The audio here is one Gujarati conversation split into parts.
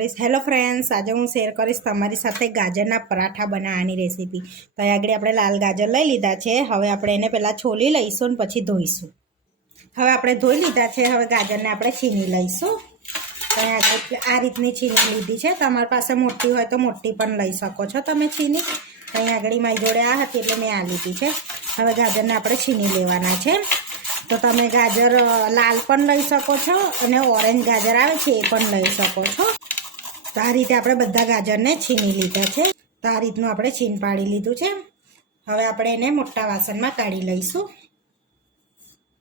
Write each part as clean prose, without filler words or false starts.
કરીશ। હેલો ફ્રેન્ડ્સ, આજે હું શેર કરીશ તમારી સાથે ગાજરના પરાઠા બનાવવાની રેસીપી। તો આગળ આપણે લાલ ગાજર લઈ લીધા છે। હવે આપણે એને પહેલાં છોલી લઈશું અને પછી ધોઈશું। હવે આપણે ધોઈ લીધા છે। હવે ગાજરને આપણે છીની લઈશું। તો આ રીતની છીની લીધી છે। તમારી પાસે મોટી હોય તો મોટી પણ લઈ શકો છો તમે છીની। અહીં આગળ મારી જોડે આ હતી એટલે મેં આ લીધી છે। હવે ગાજરને આપણે છીની લેવાના છે। તો તમે ગાજર લાલ પણ લઈ શકો છો અને ઓરેન્જ ગાજર આવે છે એ પણ લઈ શકો છો। તો આ રીતે આપણે બધા ગાજરને છીની લીધા છે। તો આ રીતનું આપણે છીન પાડી લીધું છે। હવે આપણે એને મોટા વાસણમાં કાઢી લઈશું।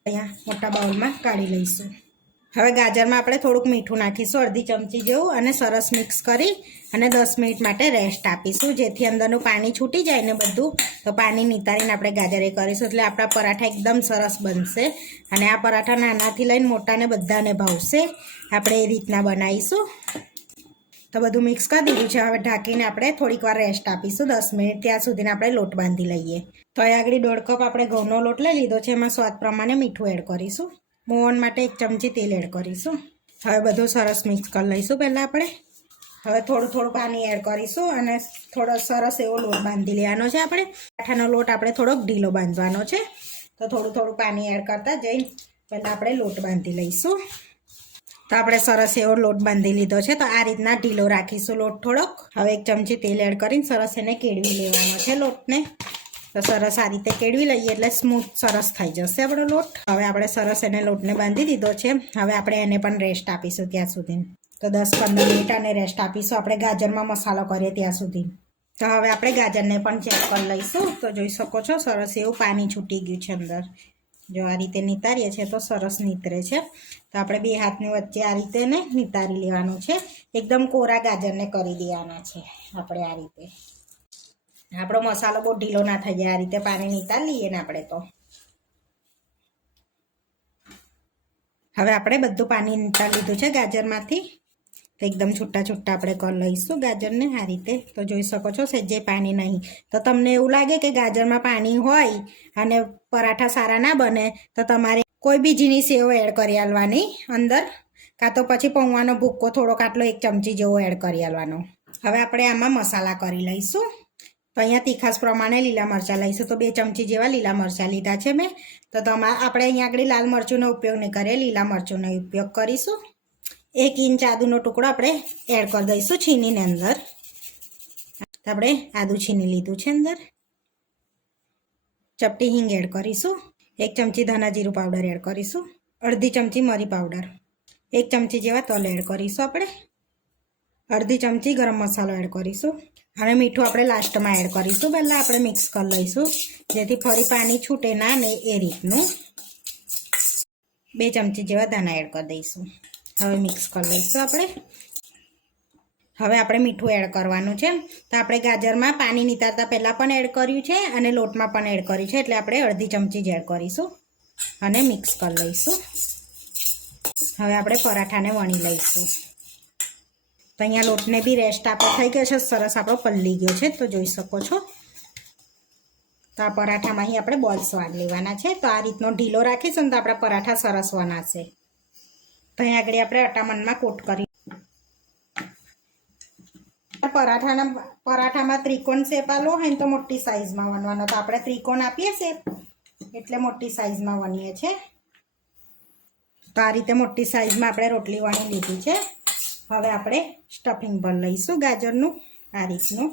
અહીંયા મોટા બાઉલમાં કાઢી લઈશું। હવે ગાજરમાં આપણે થોડુંક મીઠું નાખીશું, અડધી ચમચી જેવું, અને સરસ મિક્સ કરી અને 10 મિનિટ માટે રેસ્ટ આપીશું, જેથી અંદરનું પાણી છૂટી જાય ને બધું। તો પાણી નિતારીને આપણે ગાજરે કરીશું એટલે આપણા પરાઠા એકદમ સરસ બનશે। અને આ પરાઠા નાનાથી લઈને મોટાને બધાને ભાવશે। આપણે એ રીતના બનાવીશું। તો બધું મિક્સ કરી દીધું છે। હવે ઢાંકીને આપણે થોડીક વાર રેસ્ટ આપીશું, 10 મિનિટ। ત્યાં સુધીને આપણે લોટ બાંધી લઈએ। તો અહીં આગળ 1.5 કપ આપણે ઘઉંનો લોટ લઈ લીધો છે। એમાં સ્વાદ પ્રમાણે મીઠું એડ કરીશું। મોવન માટે 1 ચમચી તેલ એડ કરીશું। હવે બધું સરસ મિક્સ કરી લઈશું પહેલાં આપણે। હવે થોડું પાણી એડ કરીશું અને થોડો સરસ એવો લોટ બાંધી લેવાનો છે આપણે। પરાઠાનો લોટ આપણે થોડોક ઢીલો બાંધવાનો છે। તો થોડું પાણી એડ કરતા જઈને પહેલાં આપણે લોટ બાંધી લઈશું। તો આપણે સરસ એવો લોટ બાંધી લીધો છે। તો આ રીતના ઢીલો રાખીશું લોટ થોડોક। હવે 1 ચમચી તેલ એડ કરીને સરસ એને કેળવી લેવાનો છે લોટને। તો સરસ આ રીતે કેળવી લઈએ એટલે સ્મૂથ સરસ થઈ જશે આપણો લોટ। હવે આપણે સરસ એને લોટને બાંધી દીધો છે। હવે આપણે એને પણ રેસ્ટ આપીશું ત્યાં સુધી। તો 10-15 મિનિટ આને રેસ્ટ આપીશું આપણે ગાજરમાં મસાલો કરીએ ત્યાં સુધી। તો હવે આપણે ગાજરને પણ ચેક કરી લઈશું। તો જોઈ શકો છો સરસ એવું પાણી છૂટી ગયું છે અંદર। જો આ રીતે નિતારીએ છીએ તો સરસ નીતરે છે। તો આપણે 2 હાથની વચ્ચે આ રીતે એને નિતારી લેવાનું છે। એકદમ કોરા ગાજરને કરી દેવાના છે આપણે આ રીતે। આપણો મસાલો બહુ ઢીલો ના થઈ જાય, આ રીતે પાણી નિતારી લઈએ ને આપણે તો। હવે આપણે બધું પાણી નિતારી લીધું છે ગાજરમાંથી। તો એકદમ છૂટા આપણે કરી લઈશું ગાજરને આ રીતે। તો જોઈ શકો છો સહેજે પાણી નહીં। તો તમને એવું લાગે કે ગાજરમાં પાણી હોય અને પરાઠા સારા ના બને તો તમારે કોઈ બી ઝીણી સેવ એડ કરી આલવાની અંદર, કાં તો પછી પૌવાનો ભૂક્કો થોડોક આટલો 1 ચમચી જેવો એડ કરી આલવાનો। હવે આપણે આમાં મસાલા કરી લઈશું। તો અહીંયા તીખાસ પ્રમાણે લીલા મરચાં લઈશું। તો 2 ચમચી જેવા લીલા મરચાં લીધા છે મેં। તો આપણે અહીંયા આગળ લાલ મરચુંનો ઉપયોગ નહીં કરીએ, લીલા મરચુંનો ઉપયોગ કરીશું। 1 ઇંચ આદુનો ટુકડો આપણે એડ કરી દઈશું છીનીને અંદર। આપણે આદુ છીની લીધું છે અંદર। ચપટી હિંગ એડ કરીશું। 1 ચમચી ધાણા જીરું પાવડર એડ કરીશું। અડધી ચમચી મરી પાવડર, 1 ચમચી જેવા તલ એડ કરીશું આપણે। અડધી ચમચી ગરમ મસાલો એડ કરીશું। અને મીઠું આપણે લાસ્ટમાં એડ કરીશું, પહેલાં આપણે મિક્સ કરી લઈશું જેથી ફરી પાણી છૂટે ના ને એ રીતનું। 2 ચમચી જેવા ધાણા એડ કરી દઈશું। હવે મિક્સ કરી લઈશું આપણે। હવે આપણે મીઠું એડ કરવાનું છે। તો આપણે ગાજરમાં પાણી નિતારતા પહેલાં પણ એડ કર્યું છે અને લોટમાં પણ એડ કર્યું છે, એટલે આપણે અડધી ચમચી જ એડ કરીશું અને મિક્સ કરી લઈશું। હવે આપણે પરાઠાને વણી લઈશું। તો અહીંયા લોટને બી રેસ્ટ આપણો થઈ ગયો છે, સરસ આપણો પલળી ગયો છે। તો જોઈ શકો છો। તો આ પરાઠામાં અહીં આપણે બોલ્સ વાળી લેવાના છે। તો આ રીતનો ઢીલો રાખીશું ને તો આપણા પરાઠા સરસ વનાશે। તો અહીં આગળ આપણે અટામણમાં કોટ કરી પરાઠામાં ત્રિકોણ શેપ આલો હોય ને તો મોટી સાઈઝમાં વણવાનો। તો આપણે ત્રિકોણ આપીએ શેપ એટલે મોટી સાઈઝમાં વણીએ છીએ। તો આ રીતે મોટી સાઈઝમાં આપણે રોટલી વણી લીધી છે। હવે આપણે સ્ટફિંગ ભરી લઈશું ગાજરનું આ રીતનું।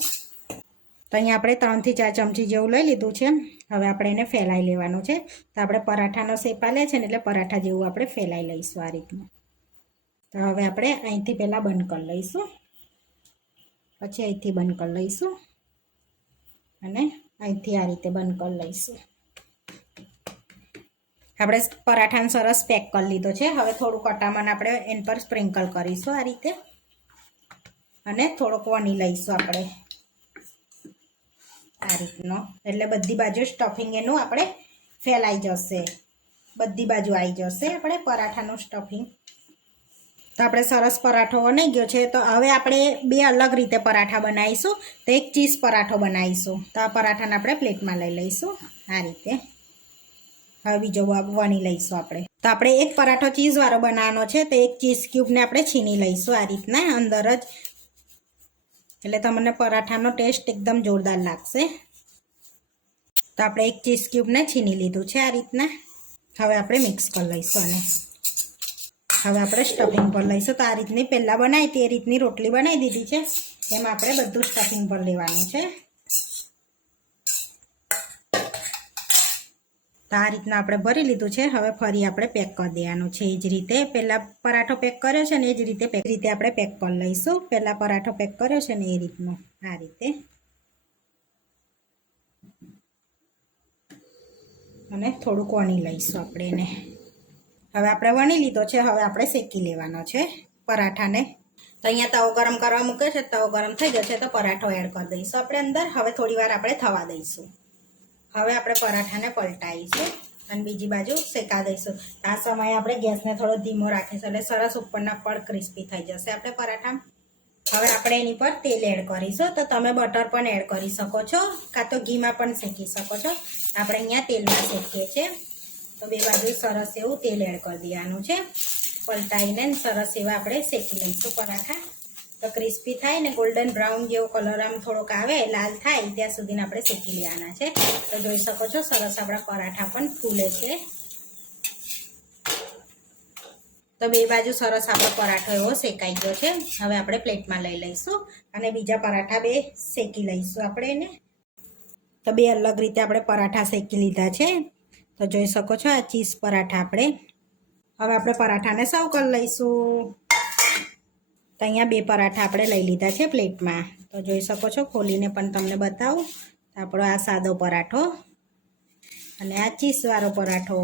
તો અહીંયા આપણે 3 થી 4 ચમચી જેવું લઈ લીધું છે। હવે આપણે એને ફેલાઈ લેવાનું છે। તો આપણે પરાઠાનો શેપ આલે છે ને એટલે પરાઠા જેવું આપણે ફેલાઈ લઈશું આ રીતનું। તો હવે આપણે અહીંથી પહેલાં બંધ કરી લઈશું, પછી અહીંથી બંધ કરી લઈશું અને અહીંથી આ રીતે બંધ કરી લઈશું। આપણે પરાઠાને સરસ પેક કરી લીધો છે। હવે થોડુંક અટામણ આપણે એન પર સ્પ્રિંકલ કરીશું આ રીતે અને થોડોક વણી લઈશું આપણે આ રીતનો, એટલે બધી બાજુ સ્ટફિંગ એનું આપણે ફેલાઈ જશે, બધી બાજુ આવી જશે આપણે પરાઠાનું સ્ટફિંગ। તો આપણે સરસ પરાઠો વણાઈ ગયો છે। તો હવે આપણે 2 અલગ રીતે પરાઠા બનાવીશું। તો એક ચીઝ પરાઠો બનાવીશું। તો આ પરાઠાને આપણે પ્લેટમાં લઈ લઈશું આ રીતે। હવે બીજો વણી લઈશું આપણે। તો તો આપણે એક પરાઠો ચીઝવાળો બનાવવાનો છે, તો એક ચીઝ ક્યુબને આપણે છીની લઈશું આ રીતના અંદર જ, એટલે તમને પરાઠાનો ટેસ્ટ એકદમ જોરદાર લાગશે. તો આપણે એક ચીઝ ક્યુબને છીની લીધું છે આ રીતના. હવે આપણે મિક્સ કરી લઈશું અને હવે આપણે સ્ટફિંગ પર લઈશું. તો આ રીતની પહેલાં બનાવી તે રીતની રોટલી બનાવી દીધી છે, એમાં આપણે બધું સ્ટફિંગ પર લેવાનું છે. તો આ રીતના આપણે ભરી લીધું છે. હવે ફરી આપણે પેક કરી દેવાનું છે એ જ રીતે. પહેલાં પરાઠો પેક કર્યો છે ને એ જ રીતે આપણે પેક કરી લઈશું. પહેલાં પરાઠો પેક કર્યો છે ને એ રીતનું આ રીતે, અને થોડુંક વણી લઈશું આપણે એને. હવે આપણે વણી લીધો છે. હવે આપણે શેકી લેવાનો છે પરાઠાને. તો અહીંયા તવો ગરમ કરવા મૂક્યો છે, તવો ગરમ થઈ ગયો છે તો પરાઠો એડ કરી દઈશું આપણે અંદર. હવે થોડી વાર આપણે થવા દઈશું. હવે આપણે પરાઠાને પલટાવીશું અને બીજી બાજુ શેકા દઈશું. આ સમયે આપણે ગેસને થોડો ધીમો રાખીશું એટલે સરસ ઉપરના પડ ક્રિસ્પી થઈ જશે આપણે પરાઠા. હવે આપણે એની પર તેલ એડ કરીશું. તો તમે બટર પણ એડ કરી શકો છો, કાં તો ઘીમાં પણ શેકી શકો છો. આપણે અહીંયા તેલમાં શેકીએ છીએ. તો બે બાજુ સરસ એવું તેલ એડ કરી દેવાનું છે. પલટાઈને સરસ એવા આપણે શેકી લઈશું પરાઠા. તો ક્રિસ્પી થાય ને ગોલ્ડન બ્રાઉન જેવો કલર આમ થોડોક આવે, લાલ થાય ત્યાં સુધીને આપણે શેકી લેવાના છે. તો જોઈ શકો છો સરસ આપણા પરાઠા પણ ફૂલે છે. તો બે બાજુ સરસ આપણો પરાઠો એવો શેકાઈ ગયો છે. હવે આપણે પ્લેટમાં લઈ લઈશું અને બીજા પરાઠા બે શેકી લઈશું આપણે એને. તો બે અલગ રીતે આપણે પરાઠા શેકી લીધા છે. તો જોઈ શકો છો આ ચીઝ પરાઠા આપણે. હવે આપણે પરાઠાને સર્વ કરી લઈશું. તો અહીંયા બે પરાઠા આપણે લઈ લીધા છે પ્લેટમાં. તો જોઈ શકો છો, ખોલીને પણ તમને બતાવું. આપણો આ સાદો પરાઠો અને આ ચીઝવાળો પરાઠો.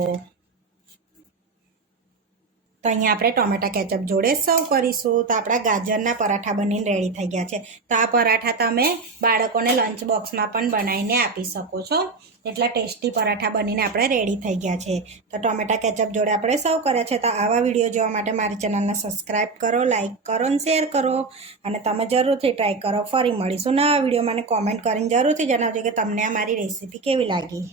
તો અહીંયા આપણે ટોમેટા કેચઅપ જોડે સર્વ કરીશું. તો આપણા ગાજરના પરાઠા બનીને રેડી થઈ ગયા છે. તો આ પરાઠા તમે બાળકોને લંચ બોક્સમાં પણ બનાવીને આપી શકો છો. એટલા ટેસ્ટી પરાઠા બનીને આપણે રેડી થઈ ગયા છે. તો ટોમેટા કેચઅપ જોડે આપણે સર્વ કર્યા છે. તો આવા વિડીયો જોવા માટે મારી ચેનલને સબસ્ક્રાઈબ કરો, લાઇક કરો અને શેર કરો. અને તમે જરૂરથી ટ્રાય કરો. ફરી મળીશું નવા વિડીયો. મને કોમેન્ટ કરીને જરૂરથી જણાવજો કે તમને આ મારી રેસીપી કેવી લાગી.